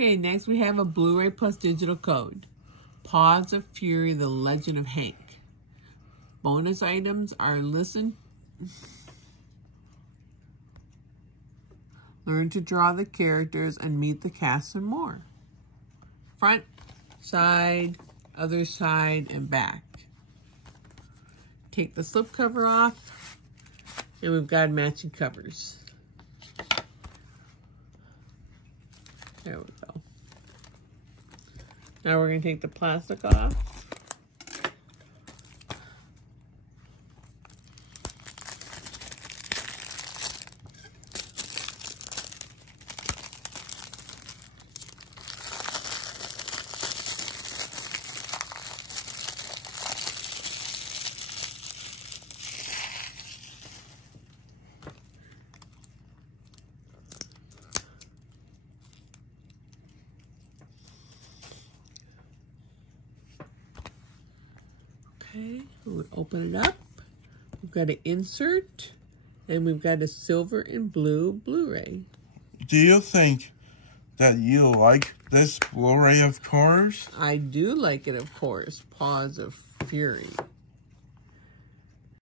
Okay, next we have a Blu-ray plus digital code. Paws of Fury, The Legend of Hank. Bonus items are listen, learn to draw the characters, and meet the cast and more. Front, side, other side, and back. Take the slipcover off, and we've got matching covers. There we go. Now we're going to take the plastic off. Okay, we'll open it up. We've got an insert, and we've got a silver and blue Blu-ray. Do you think that you like this Blu-ray of course? I do like it, of course. Paws of Fury.